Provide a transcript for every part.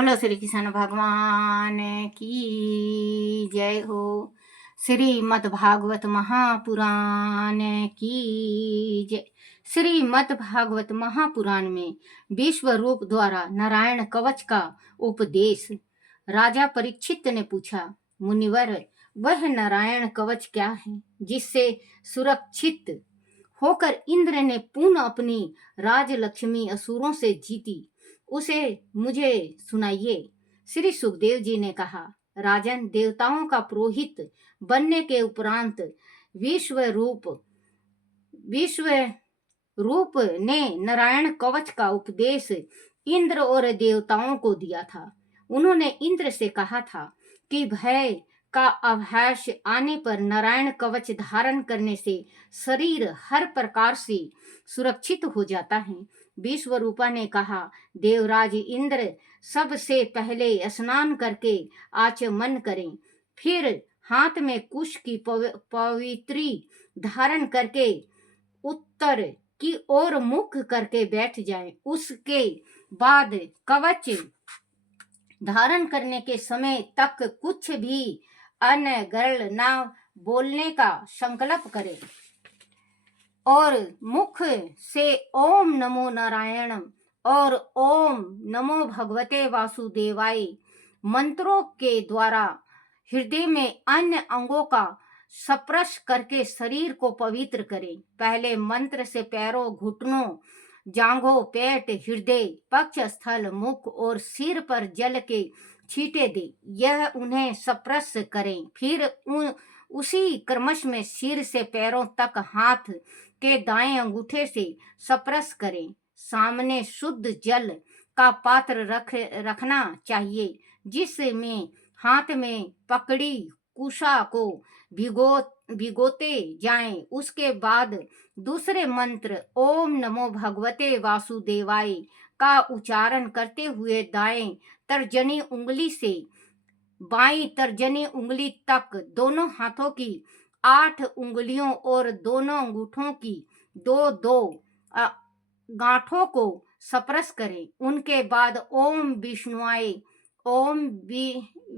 बोलो श्री कृष्ण भगवान की जय हो। श्रीमद् भागवत महापुराण की जय। श्रीमद् भागवत महापुराण में विश्व रूप द्वारा नारायण कवच का उपदेश। राजा परीक्षित ने पूछा, मुनिवर, वह नारायण कवच क्या है जिससे सुरक्षित होकर इंद्र ने पुनः अपनी राजलक्ष्मी असुरों से जीती, उसे मुझे सुनाइए। श्री सुखदेव जी ने कहा, राजन, देवताओं का पुरोहित बनने के उपरांत विश्व रूप ने नारायण कवच का उपदेश इंद्र और देवताओं को दिया था। उन्होंने इंद्र से कहा था कि भय का आभास आने पर नारायण कवच धारण करने से शरीर हर प्रकार से सुरक्षित हो जाता है। विश्वरूपा ने कहा, देवराज इंद्र, सबसे पहले स्नान करके आचमन करें, फिर हाथ में कुश की पवित्री धारण करके उत्तर की ओर मुख करके बैठ जाएं। उसके बाद कवच धारण करने के समय तक कुछ भी अनर्गल न बोलने का संकल्प करें और मुख से ओम नमो नारायण और ओम नमो भगवते वासुदेवाय मंत्रों के द्वारा हृदय में अन्य अंगों का स्पर्श करके शरीर को पवित्र करें। पहले मंत्र से पैरों, घुटनों, जांघों, पेट, हृदय, पक्ष स्थल, मुख और सिर पर जल के छींटे दे, यह उन्हें स्पर्श करें। फिर उसी क्रमश में सिर से पैरों तक हाथ के दाएं अंगूठे से स्पर्श करें। सामने शुद्ध जल का पात्र रखना चाहिए, जिसमें हाथ में पकड़ी कुशा को भिगोते जाएं। उसके बाद दूसरे मंत्र ओम नमो भगवते वासुदेवाय का उच्चारण करते हुए दाएं तर्जनी उंगली से बाईं तर्जनी उंगली तक दोनों हाथों की 8 उंगलियों और दोनों अंगूठों की 2-2 गांठों को स्पर्श करें। उनके बाद ओम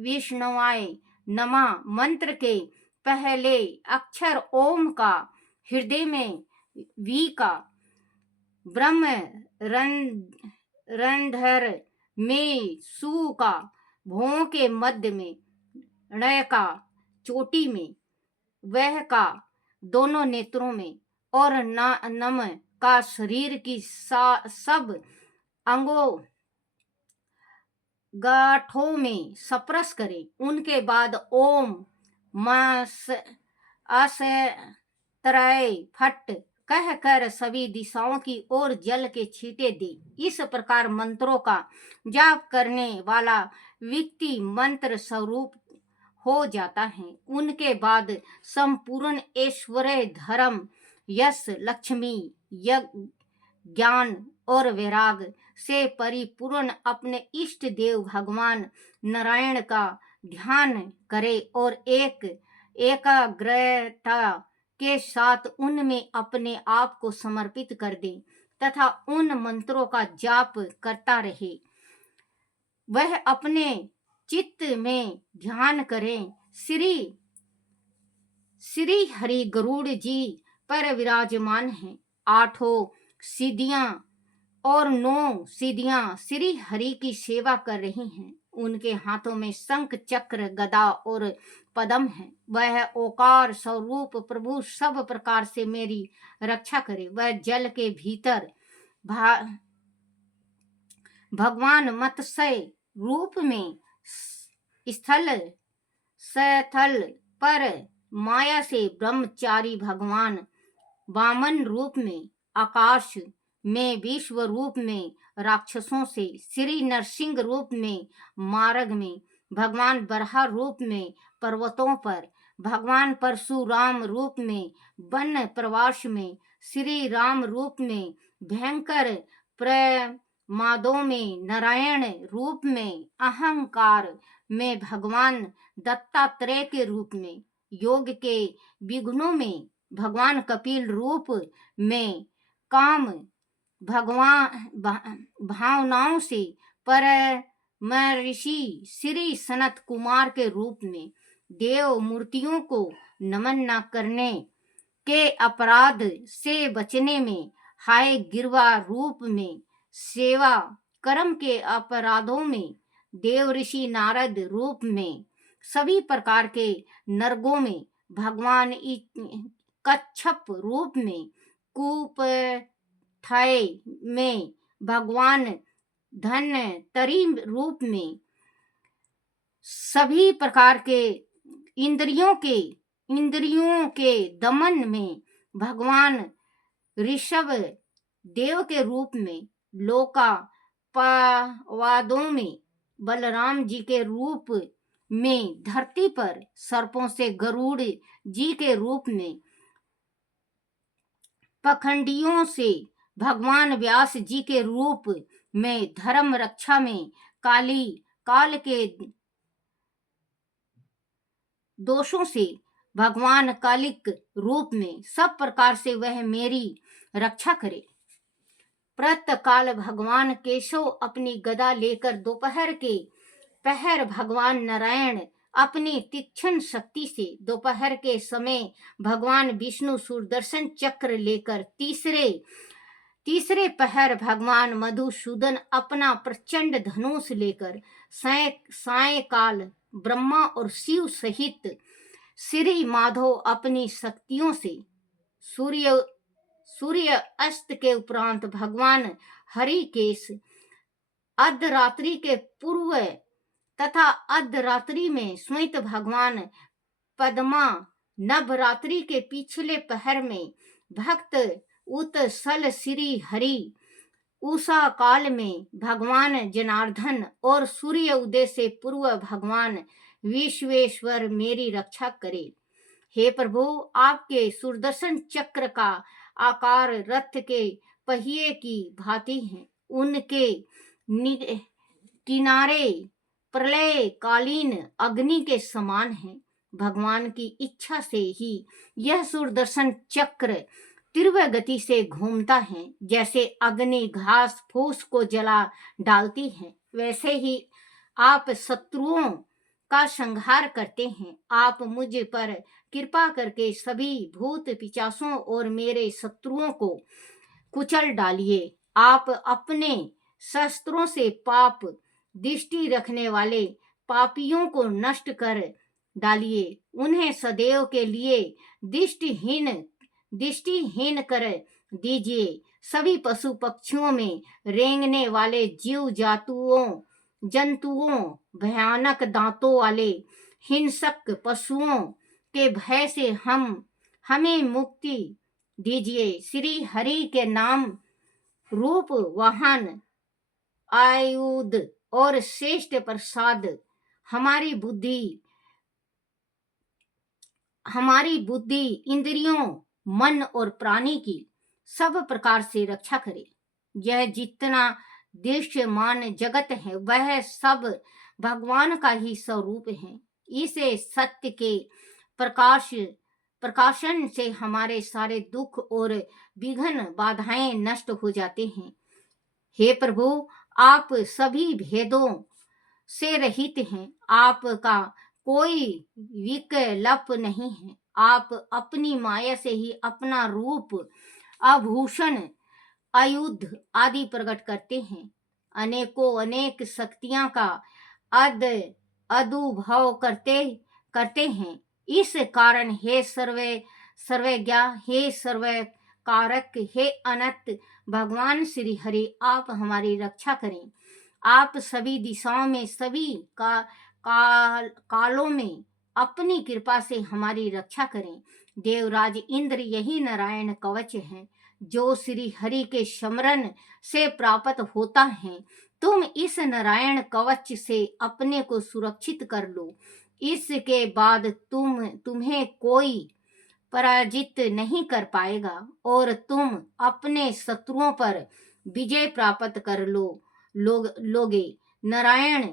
विष्णुवाय नमः मंत्र के पहले अक्षर ओम का हृदय में, वी का ब्रह्म रंध्र में, सु का भौं के मध्य में, ण का चोटी में, वह का दोनों नेत्रों में और नम का शरीर की सब अंगों गांठों में स्पर्श करें। उनके बाद ओम त्रय फट कह कर सभी दिशाओं की ओर जल के छींटे दे। इस प्रकार मंत्रों का जाप करने वाला व्यक्ति मंत्र स्वरूप हो जाता है। उनके बाद संपूर्ण ऐश्वर्य, धर्म, यश, लक्ष्मी, ज्ञान और वैराग से परिपूर्ण अपने इष्ट देव भगवान नारायण का ध्यान करे और एकाग्रता के साथ उनमें अपने आप को समर्पित कर दे तथा उन मंत्रों का जाप करता रहे। वह अपने चित्त में ध्यान करें, श्री हरि गरुड़ जी पर विराजमान हैं। 8 सिद्धियां और 9 सिद्धियां श्री हरि की सेवा कर रही हैं। उनके हाथों में शंख, चक्र, गदा और पद्म है। वह ओकार स्वरूप प्रभु सब प्रकार से मेरी रक्षा करे। वह जल के भीतर भगवान मत्स्य रूप में, स्थल पर माया से ब्रह्मचारी भगवान वामन रूप में, आकाश में विश्व रूप में राक्षसों से, श्री नरसिंह रूप में मार्ग में, भगवान बरहा रूप में पर्वतों पर, भगवान परशुराम रूप में वन प्रवास में, श्री राम रूप में भयंकर प्रमादों में, नारायण रूप में अहंकार में, भगवान दत्तात्रेय के रूप में, योग के विघ्नों में भगवान कपिल रूप में, काम भगवान भावनाओं से पर महर्षि श्री सनत कुमार के रूप में देव मूर्तियों को नमन न करने के अपराध से बचने में, हाय गिरवा रूप में सेवा कर्म के अपराधों में देव ऋषि नारद रूप में, सभी प्रकार के नरकों में भगवान कच्छप रूप में, कूप थाय में भगवान धन तरी रूप में, सभी प्रकार के इंद्रियों के दमन में भगवान ऋषभ देव के रूप में, लोकापवादों में बलराम जी के रूप में, धरती पर सर्पों से गरुड़ जी के रूप में, पखंडियों से भगवान व्यास जी के रूप में, धर्म रक्षा में काल के दोषों से भगवान कालिक रूप में, सब प्रकार से वह मेरी रक्षा करे। प्रातःकाल भगवान केशव अपनी गदा लेकर, दोपहर के पहर भगवान नारायण अपनी तीक्ष्ण शक्ति से, दोपहर के समय भगवान विष्णु सुदर्शन चक्र लेकर, तीसरे पहर भगवान मधुसूदन अपना प्रचंड धनुष लेकर, सायंकाल ब्रह्मा और शिव सहित श्री माधव अपनी शक्तियों से, सूर्य अस्त के उपरांत भगवान हरिकेश, अर्धरात्रि के पूर्व तथा अर्धरात्रि में स्वयं भगवान पद्मा, नवरात्रि के पिछले पहर में भक्त उत्सल श्री हरि, उषा काल में भगवान जनार्दन और सूर्य उदय से पूर्व भगवान विश्वेश्वर मेरी रक्षा करे। हे प्रभु, आपके सुदर्शन चक्र का आकार रथ के पहिए की भांति है, उनके किनारे प्रलय कालीन अग्नि के समान है। भगवान की इच्छा से ही यह सुदर्शन चक्र तीव्र गति से घूमता है। जैसे अग्नि घास फूस को जला डालती है, वैसे ही आप शत्रुओं का संहार करते हैं। आप मुझ पर कृपा करके सभी भूत पिशाचों और मेरे शत्रुओं को कुचल डालिए। आप अपने शस्त्रों से पाप दृष्टि रखने वाले पापियों को नष्ट कर डालिए। उन्हें सदैव के लिए दृष्टिहीन कर दीजिए। सभी पशु पक्षियों में रेंगने वाले जीव जंतुओं, भयानक दांतों वाले हिंसक पशुओं के भय से हमें मुक्ति दीजिए। श्री हरि के नाम रूप वाहन आयुध और श्रेष्ठ प्रसाद हमारी बुद्धि, इंद्रियों, मन और प्राणी की सब प्रकार से रक्षा करे। यह जितना दृश्यमान जगत है वह सब भगवान का ही स्वरूप है। इसे सत्य के प्रकाशन से हमारे सारे दुख और विघ्न बाधाएं नष्ट हो जाते हैं। हे प्रभु, आप सभी भेदों से रहित हैं। आपका कोई विकल्प नहीं है। आप अपनी माया से ही अपना रूप, आभूषण, आयुध आदि प्रकट करते हैं। अनेक शक्तियां का अदुभव करते हैं। इस कारण हे सर्वज्ञ, हे सर्वकारक, हे अनंत भगवान श्री हरि, आप हमारी रक्षा करें। आप सभी दिशाओं में, सभी कालों में अपनी कृपा से हमारी रक्षा करें। देवराज इंद्र यही नारायण कवच है जो श्री हरि के स्मरण से प्राप्त होता है। तुम इस नारायण कवच से अपने को सुरक्षित कर लो। इसके बाद तुम्हें कोई पराजित नहीं कर पाएगा और तुम अपने शत्रुओं पर विजय प्राप्त कर लोगे। नारायण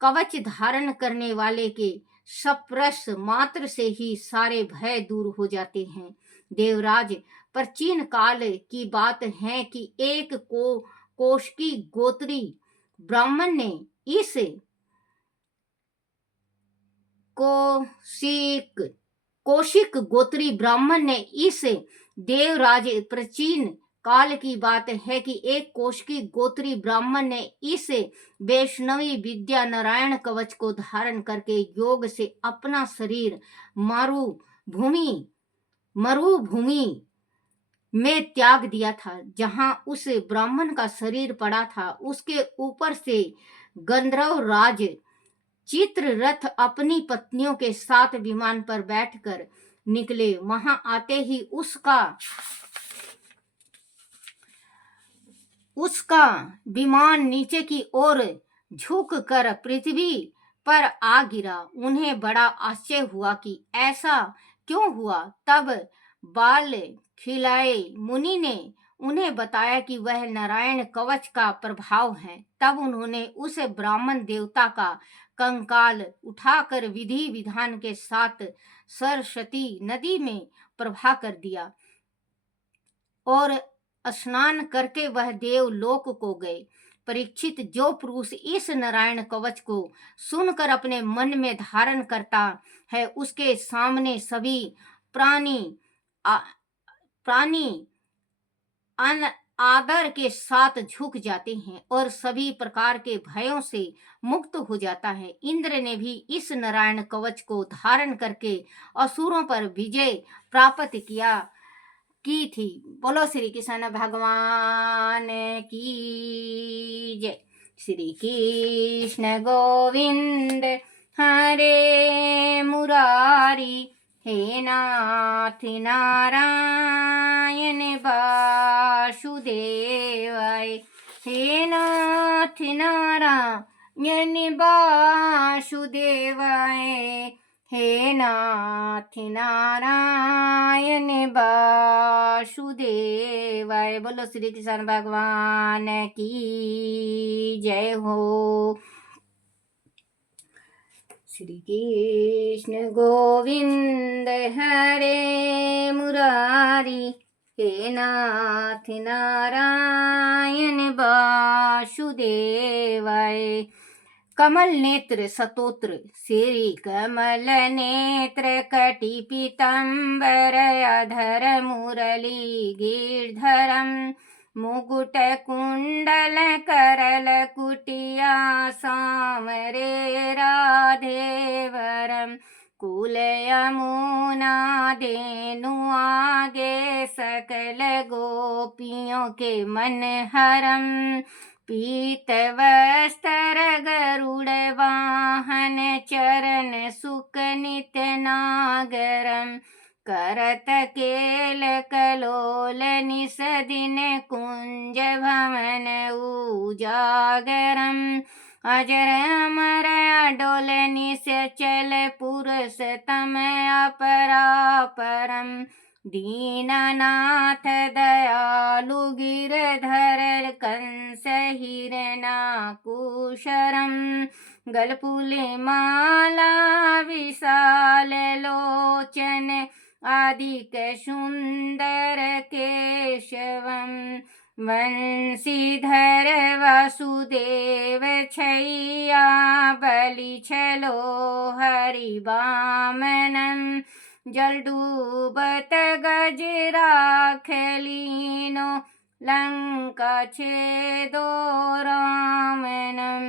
कवच धारण करने वाले के स्पर्श मात्र से ही सारे भय दूर हो जाते हैं। देवराज, प्राचीन काल की बात है कि एक कोश की गोत्री ब्राह्मण ने इस कौशिक कौशिक गोत्री ब्राह्मण ने इस देवराज प्राचीन काल की बात है कि एक कौशिकी गोत्री ब्राह्मण ने इस वैष्णवी विद्या नारायण कवच को धारण करके योग से अपना शरीर मरुभूमि में त्याग दिया था। जहां उस ब्राह्मण का शरीर पड़ा था उसके ऊपर से गंधर्व राज चित्ररथ अपनी पत्नियों के साथ विमान पर बैठकर निकले। वहां आते ही उसका विमान नीचे की ओर झुक कर पृथ्वी पर आ गिरा। उन्हें बड़ा आश्चर्य हुआ कि ऐसा क्यों हुआ। तब बाल खिलाए मुनि ने उन्हें बताया कि वह नारायण कवच का प्रभाव है। तब उन्होंने उस ब्राह्मण देवता का कंकाल उठाकर विधि विधान के साथ सरस्वती नदी में प्रवाह कर दिया और स्नान करके वह देवलोक को गए। परीक्षित, जो पुरुष इस नारायण कवच को सुनकर अपने मन में धारण करता है उसके सामने सभी प्राणी आदर के साथ झुक जाते हैं और सभी प्रकार के भयों से मुक्त हो जाता है। इंद्र ने भी इस नारायण कवच को धारण करके असुरों पर विजय प्राप्त की थी। बोलो श्री कृष्ण भगवान की जय। श्री कृष्ण गोविंद हरे मुरारी, हे नाथ नारायण वासुदेवाय, हे नाथ नारायण वासुदेवाय, हे नाथ नारायण वासुदेवाय। बोलो श्री कृष्ण भगवान की जय हो। श्री कृष्ण गोविंद हरे मुरारी, हे नाथ नारायण वासुदेवाय। कमल नेत्र स्तोत्र। श्री कमल नेत्र कटि पीतांबर अधर मुरली गिरधरम, मुकुट कुंडल करल कुटिया सांवरे राधेवरम, कुल यमुना देनु आगे सकल गोपियों के मन हरम, पीत वस्त्र गरुड़ वाहन चरण सुख नित नागरम, करत केल कलोल निस दिन कुंज भवन उजागरम, अजर अमर अडोल निश्चल पुरुष तम अपरापरम, दीननाथ दयालु गिरधर कंस हिरणाकुशरम, गलपुले माला विशाल लोचन आदिक सुंदर केशवम, वंशीधर वासुदेव छैया बलि छलो हरि वामनम, जल डूबत गज राखलीनो लंका छेदो रामनम,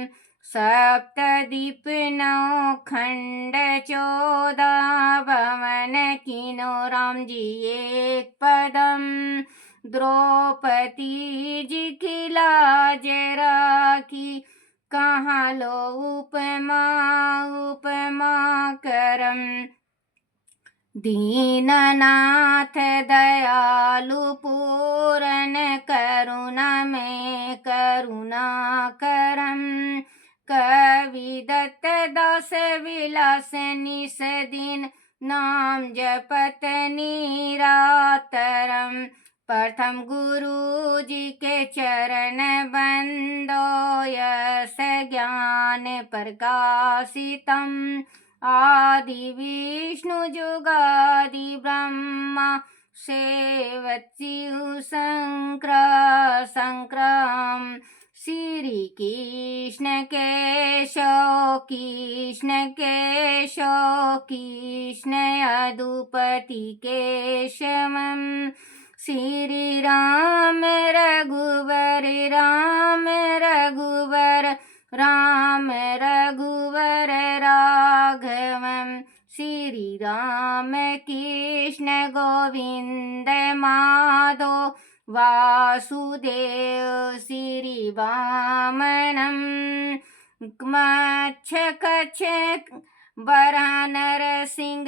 सप्तदीप नौ खंड 14 भवन कीनो राम जी एक पदम, द्रौपदी जी की लाज राखी कहाँ लो उपमा करम, दीननाथ दयालु पूरन करुणा में करुणा करम, कवि दत्त दास विलास निस दिन नाम जपत निरातरम, प्रथम गुरु जी के चरण बंदो यस ज्ञान प्रकाशितम, आदि विष्णु जुगादि ब्रह्मा सेवत्सिउ संक्रम, श्री कृष्ण केशव कृष्ण केशव कृष्ण यदुपति केशवम् श्री राम रघुवर राम रघुवर राम रघुवर राघवम् श्री राम कृष्ण गोविंद माधव वासुदेव श्री वामनम् मत्स्य वराह नरसिंह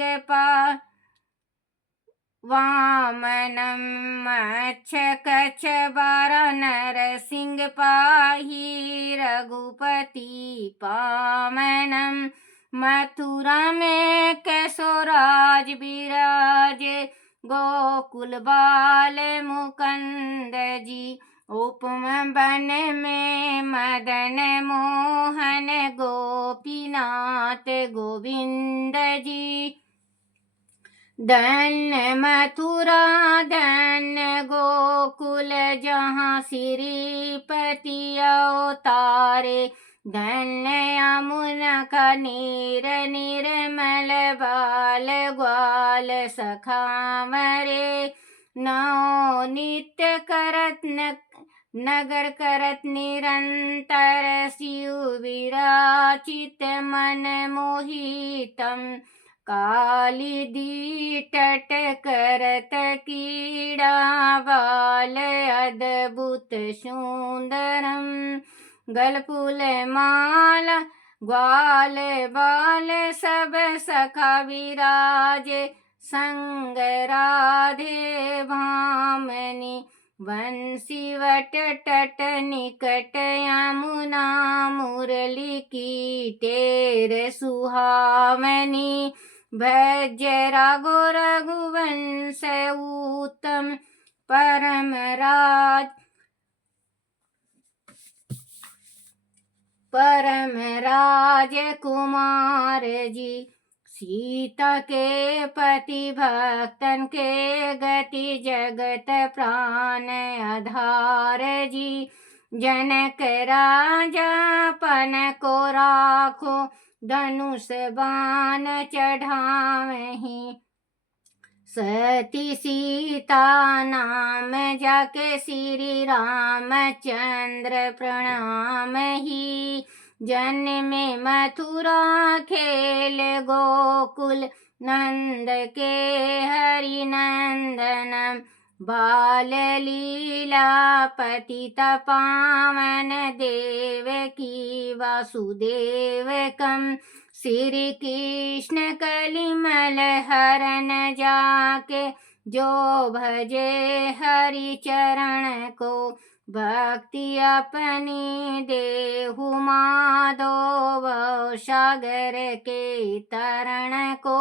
वामनं मत्स्य वराह नरसिंह पाहि रघुपति पावनं मथुरा में कैसोराज विराजे गोकुल बाल मुकुंद जी उपम वन में मदन मोहन गोपीनाथ गोविंद जी धन्य मथुरा धन्य गोकुल जहाँ श्रीपति अवतारे धन्य यमुना का नीर निर्मल बाल ग्वाल सखावरे नौ नित्य करत नगर करत निरंतर शिव विराचित मन मोहितम काली दी टट करत कीड़ा बाल अद्भुत सुंदरम गलफुल माला ग्वाल बाल सब सखा विराजे संग राधे भामनी बंसी वट टट निकट यमुना मुरली की टेर सुहावनी भज राघो रघुवंश उत्तम परम राजकुमार जी सीता के पति भक्तन के गति जगत प्राण आधार जी जनक राजा पन को राखो धनुष बाण चढ़ावहीं सती सीता नाम जाके श्री रामचंद्र प्रणाम ही जन्मे मथुरा खेल गोकुल नंद के हरि नंदन बाल लीला पतित पावन देवकी वासुदेवकम् श्री कृष्ण कलिमल हरन जाके जो भजे हरि चरण को भक्ति अपनी देहु माधो सागर के तरण को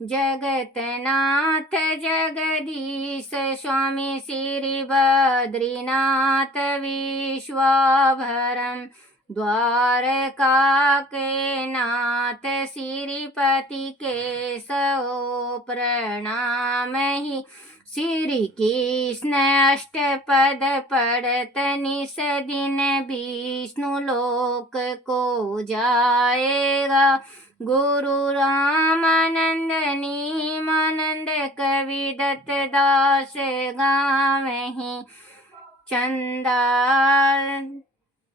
जगतनाथ जगदीश स्वामी श्री बद्रीनाथ विश्वाभरम द्वारका के नाथ श्रीपति केशव प्रणाम ही श्री कृष्ण अष्टपद पढ़त निस दिन विष्णु लोक को जाएगा गुरु रामानंद नीमानंद कवि दत्त दास गावहीं चंदा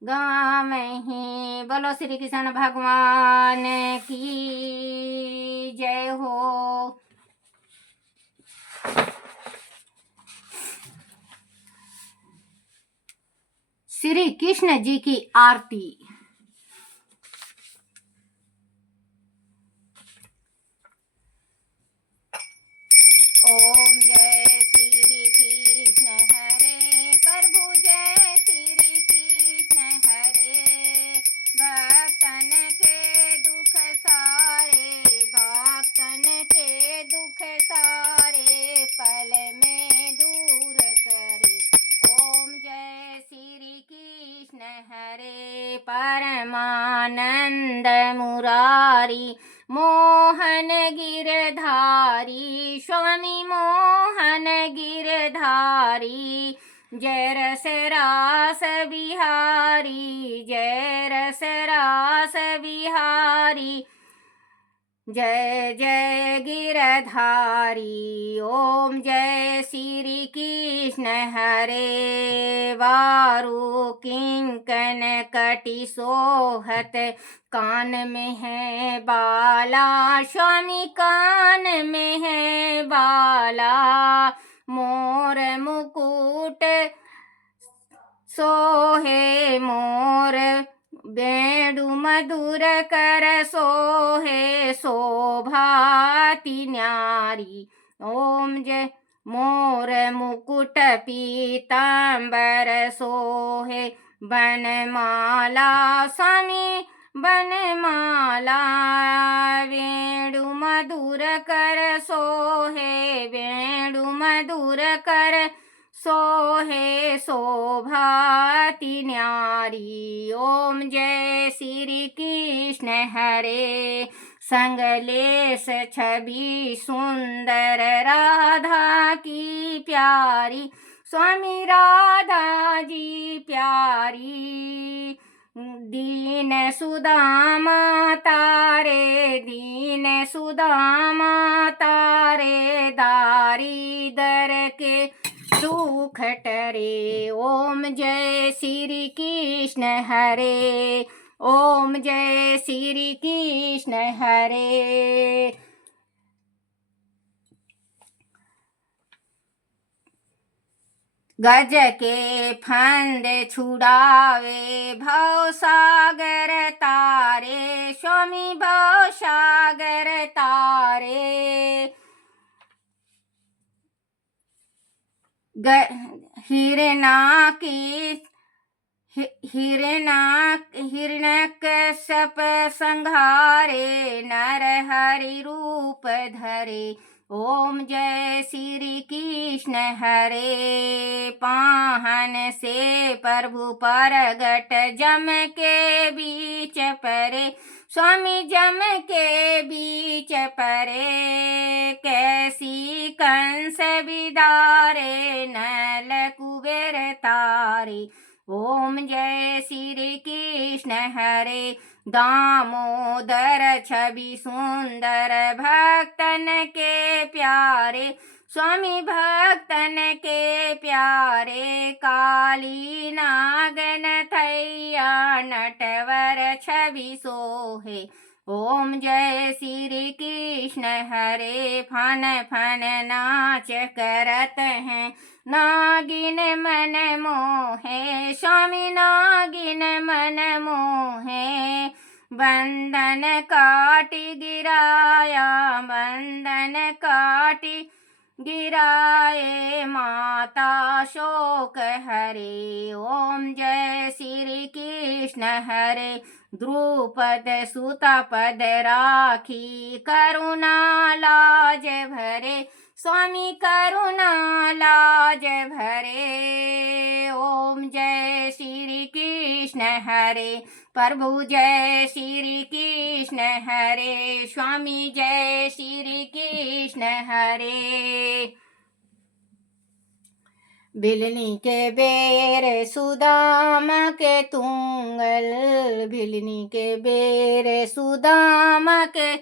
गावहीं। बोलो श्री कृष्ण भगवान की जय हो। श्री कृष्ण जी की आरती। ओम जय श्री कृष्ण हरे प्रभु जय श्री कृष्ण हरे भक्तन के दुख सारे पल में दूर करे। ओम जय श्री कृष्ण हरे परमानंद मुरारी मोहन गिरधारी स्वामी मोहन गिरधारी जय रस रास बिहारी, जय रस रास बिहारी, जय जय गिरधारी। ओम जय श्री कृष्ण हरे। वारु किंकन कटि सोहत, कान में है बाला स्वामी, कान में है बाला। मोर मुकुट सोहे मोर, बेणु मधुर कर सोहे शोभाति न्यारी। ओम जय मोर मुकुट पीतांबर सोहे, बनमाला स्वामी बनमाला। वेणु मधुर कर सोहे, वेणु मधुर कर सोहे शोभाति न्यारी। ओम जय श्री कृष्ण हरे। संगलेश छवि सुंदर, राधा की प्यारी, स्वामी राधा जी प्यारी। दीन सुदामा तारे, दीन सुदामा तारे, दारी दर के दुख टरे। ओम जय श्री कृष्ण हरे। ओम जय श्री कृष्ण हरे। गज के फंद छुड़ावे, भव सागर तारे, स्वामी भव सागर तारे। हिरण्यकश्यप संहारे, नर हरि रूप धरे। ओम जय श्री कृष्ण हरे। पाहन से प्रभु परगट, जम के बीच परे, स्वामी जम के बीच परे। कैसी कंस बिदारे, नल कुबेर तारे। ओम जय श्री कृष्ण हरे। दामोदर छवि सुंदर, भक्तन के प्यारे, स्वामी भक्तन के प्यारे। काली नागन थैया, नटवर छवि सोहे। ओम जय श्री कृष्ण हरे। फन फन नाच करत हैं, नागिन मन मोहे, स्वामी नागिन मन मोहे। बंधन काटि गिराया, बंधन काटि गिराए, माता शोक हरे। ओम जय श्री कृष्ण हरे। द्रुपद सुत पद राखी, करुणा लाज भरे, स्वामी करुणा लाज भरे। ओम जय श्री कृष्ण हरे। प्रभु जय श्री कृष्ण हरे, स्वामी जय श्री कृष्ण हरे। बिलनी के बेर सुदामा के तुंगल, बिलनी के बेर सुदामा के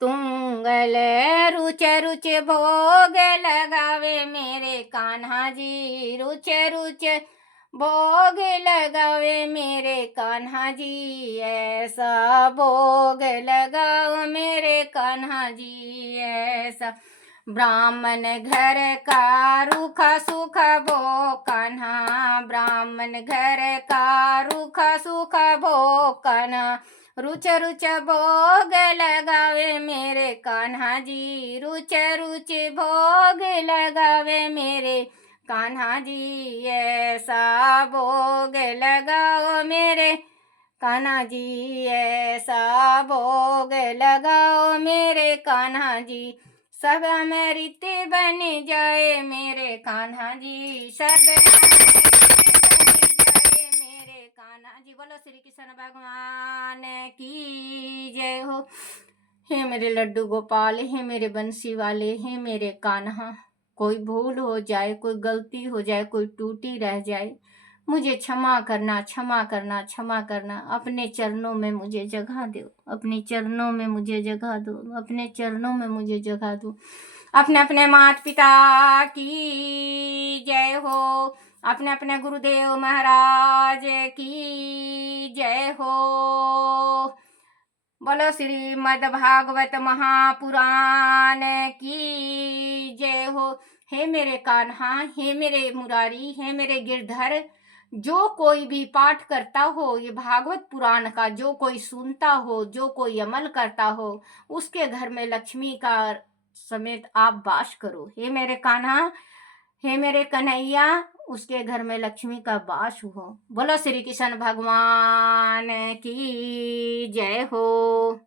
तुंगल। रुच रुच भोग लगावे मेरे कान्हा जी, रुच रुच भोग लगावे मेरे कान्हा जी। ऐसा भोग लगाओ मेरे कान्हा जी ऐसा। ब्राह्मण घर का रूखा सूखा भोग कान्हा, ब्राह्मण घर का रूखा सूखा भोग कान्हा। रुच रुच भोग लगावे मेरे कान्हा जी, रुच रुच भोग लगावे मेरे कान्हा जी। ऐसा भोग लगाओ मेरे कान्हा जी, ऐसा भोग लगाओ मेरे कान्हा जी। सब अमृत बन जाए मेरे कान्हा जी, सब अमृत बन जाए मेरे कान्हा जी। बोलो श्री कृष्ण भगवान की जय हो। हे मेरे लड्डू गोपाल, हे मेरे बंसी वाले, हे मेरे कान्हा, कोई भूल हो जाए, कोई गलती हो जाए, कोई टूटी रह जाए, मुझे क्षमा करना, क्षमा करना, क्षमा करना। अपने चरणों में मुझे जगह दो, अपने चरणों में मुझे जगह दो, अपने चरणों में मुझे जगह दो। अपने अपने माता पिता की जय हो, अपने अपने गुरुदेव महाराज की जय हो। बोलो श्रीमद् भागवत महापुराण की जय हो। हे मेरे कान्हा, हे मेरे मुरारी, हे मेरे गिरधर, जो कोई भी पाठ करता हो ये भागवत पुराण का, जो कोई सुनता हो, जो कोई अमल करता हो, उसके घर में लक्ष्मी का समेत आप वास करो। हे मेरे कान्हा, हे मेरे कन्हैया, उसके घर में लक्ष्मी का वास हो। बोलो श्री कृष्ण भगवान की जय हो।